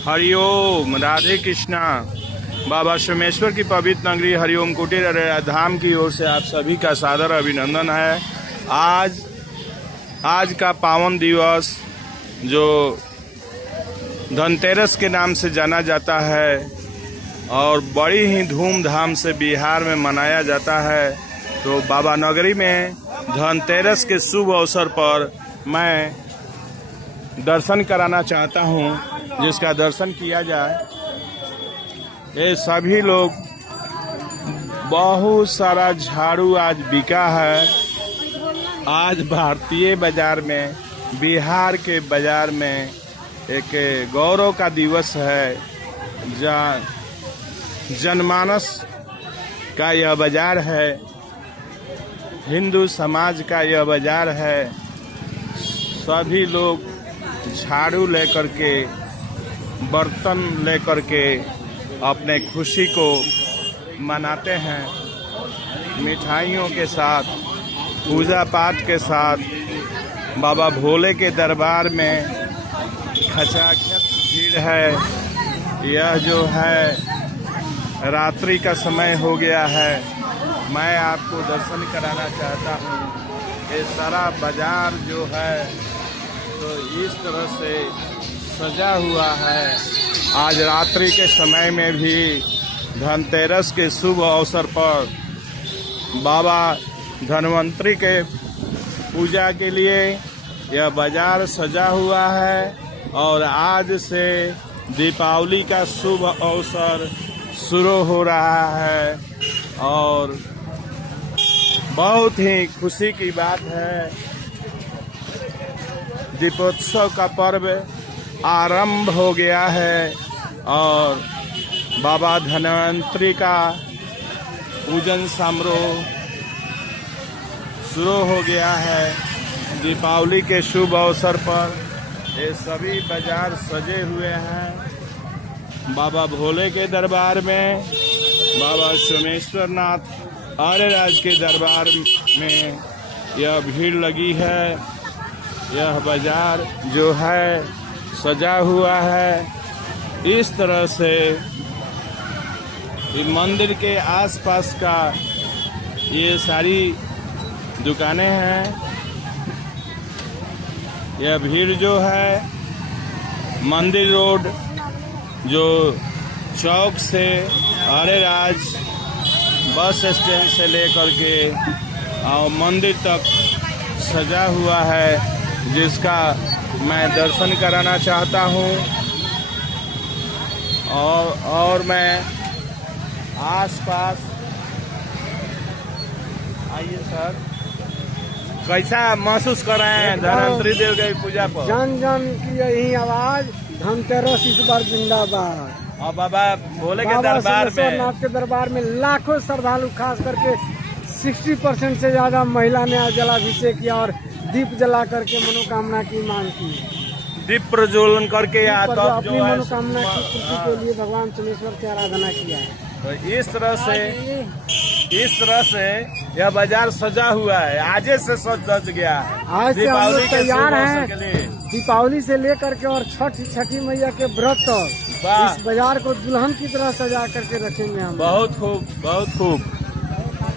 हरिओम राधे कृष्णा। बाबा सोमेश्वर की पवित्र नगरी हरिओम कुटीर अरेरा धाम की ओर से आप सभी का सादर अभिनंदन है। आज का पावन दिवस जो धनतेरस के नाम से जाना जाता है और बड़ी ही धूमधाम से बिहार में मनाया जाता है। तो बाबा नगरी में धनतेरस के शुभ अवसर पर मैं दर्शन कराना चाहता हूं, जिसका दर्शन किया जाए। ये सभी लोग, बहुत सारा झाड़ू आज बिका है। आज भारतीय बाजार में, बिहार के बाजार में एक गौरव का दिवस है। जनमानस का यह बाजार है, हिंदू समाज का यह बाजार है। सभी लोग झाड़ू लेकर के, बर्तन लेकर के अपने खुशी को मनाते हैं, मिठाइयों के साथ, पूजा पाठ के साथ। बाबा भोले के दरबार में खचाखच भीड़ है। यह जो है रात्रि का समय हो गया है। मैं आपको दर्शन कराना चाहता हूँ। ये सारा बाजार जो है तो इस तरह से सजा हुआ है। आज रात्रि के समय में भी धनतेरस के शुभ अवसर पर बाबा धन्वंतरी के पूजा के लिए यह बाजार सजा हुआ है। और आज से दीपावली का शुभ अवसर शुरू हो रहा है और बहुत ही खुशी की बात है। दीपोत्सव का पर्व आरंभ हो गया है और बाबा धन्वंतरी का पूजन समारोह शुरू हो गया है। दीपावली के शुभ अवसर पर ये सभी बाजार सजे हुए हैं। बाबा भोले के दरबार में, बाबा सोमेश्वर नाथ आर्यराज के दरबार में यह भीड़ लगी है। यह बाजार जो है सजा हुआ है। इस तरह से मंदिर के आसपास का ये सारी दुकानें हैं। यह भीड़ जो है मंदिर रोड जो चौक से आर्यराज बस स्टैंड से लेकर के और मंदिर तक सजा हुआ है, जिसका मैं दर्शन कराना चाहता हूँ। और मैं आसपास, आइए सर, कैसा महसूस कर रहे हैं धन्वंतरी देव की पूजा पर? जन जन की यही आवाज, धनतेरस इस बार जिंदाबाद। और बाबा भोले के दरबार में, नाथ के दरबार में लाखों श्रद्धालु, खास करके 60% से ज्यादा महिला ने आज जलाभिषेक किया और दीप जला करके मनोकामना की मांग की। दीप प्रज्वलन करके अपनी मनोकामना की पूर्ति के लिए भगवान सोमेश्वर की आराधना किया है। तो इस तरह से यह बाजार सजा हुआ है। आज से सज गया है। आज से हम लोग तैयार हैं दीपावली से लेकर के और छठी मैया के व्रत तक इस बाजार को दुल्हन की तरह सजा करके रखेंगे हम। बहुत खूब, बहुत खूब।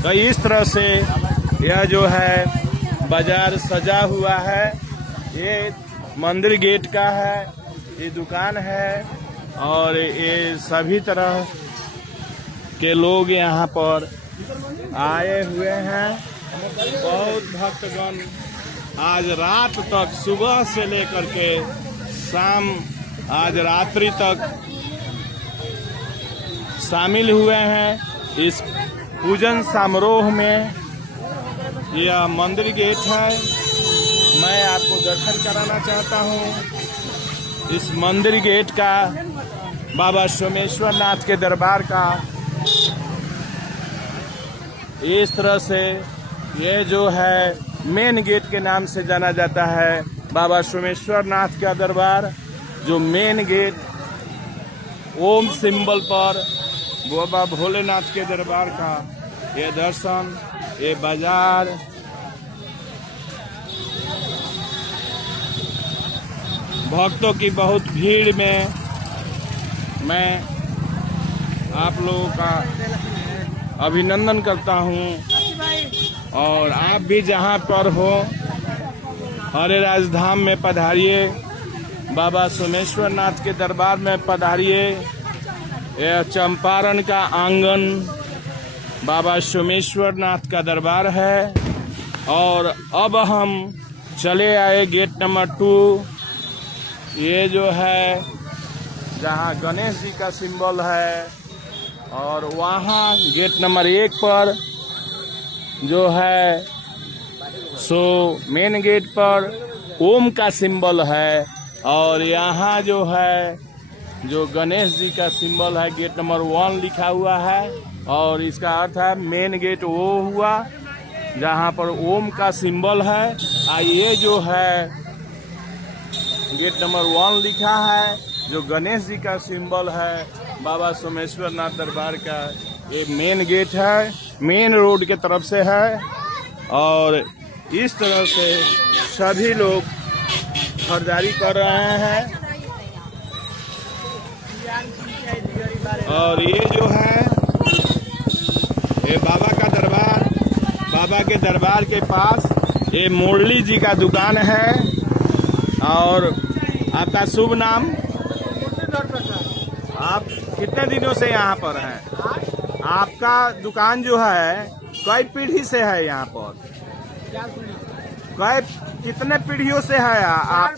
तो इस तरह से यह जो है बाजार सजा हुआ है। ये मंदिर गेट का है, ये दुकान है और ये सभी तरह के लोग यहाँ पर आए हुए हैं। बहुत भक्तगण आज रात तक, सुबह से लेकर के शाम, आज रात्रि तक शामिल हुए हैं इस पूजन समारोह में। यह मंदिर गेट है। मैं आपको दर्शन कराना चाहता हूँ इस मंदिर गेट का, बाबा सोमेश्वर नाथ के दरबार का। इस तरह से ये जो है मेन गेट के नाम से जाना जाता है, बाबा सोमेश्वर नाथ का दरबार। जो मेन गेट ओम सिंबल पर बाबा भोलेनाथ के दरबार का ये दर्शन, ये बाजार, भक्तों की बहुत भीड़ में मैं आप लोगों का अभिनंदन करता हूं और आप भी जहां पर हो हरे राजधाम में पधारिए, बाबा सोमेश्वर नाथ के दरबार में पधारिए। यह चंपारण का आंगन बाबा सोमेश्वर नाथ का दरबार है। और अब हम चले आए गेट नंबर 2। ये जो है जहाँ गणेश जी का सिंबल है, और वहाँ गेट नंबर 1 पर जो है सो मेन गेट पर ओम का सिंबल है। और यहाँ जो है जो गणेश जी का सिंबल है गेट नंबर 1 लिखा हुआ है। और इसका अर्थ है मेन गेट वो हुआ जहाँ पर ओम का सिंबल है। ये जो है गेट नंबर 1 लिखा है जो गणेश जी का सिंबल है बाबा सोमेश्वर नाथ दरबार का। ये मेन गेट है, मेन रोड के तरफ से है। और इस तरह से सभी लोग खरीदारी कर रहे हैं। और ये जो है ये बाबा का दरबार, बाबा के दरबार के पास ये मुरली जी का दुकान है। और आपका शुभ नाम? आप कितने दिनों से यहाँ पर हैं? आपका दुकान जो है कई पीढ़ी से है यहाँ पर? कितने पीढ़ियों से है आप?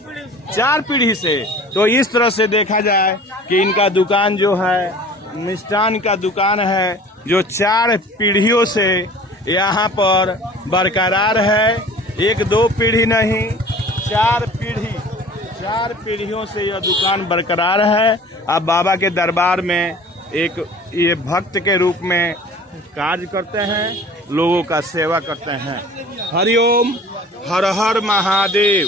4 पीढ़ी से। तो इस तरह से देखा जाए कि इनका दुकान जो है मिष्ठान का दुकान है जो 4 पीढ़ियों से यहाँ पर बरकरार है। 1-2 पीढ़ी नहीं, 4 पीढ़ियों से यह दुकान बरकरार है। अब बाबा के दरबार में एक ये भक्त के रूप में कार्य करते हैं, लोगों का सेवा करते हैं। हरिओम, हर हर महादेव।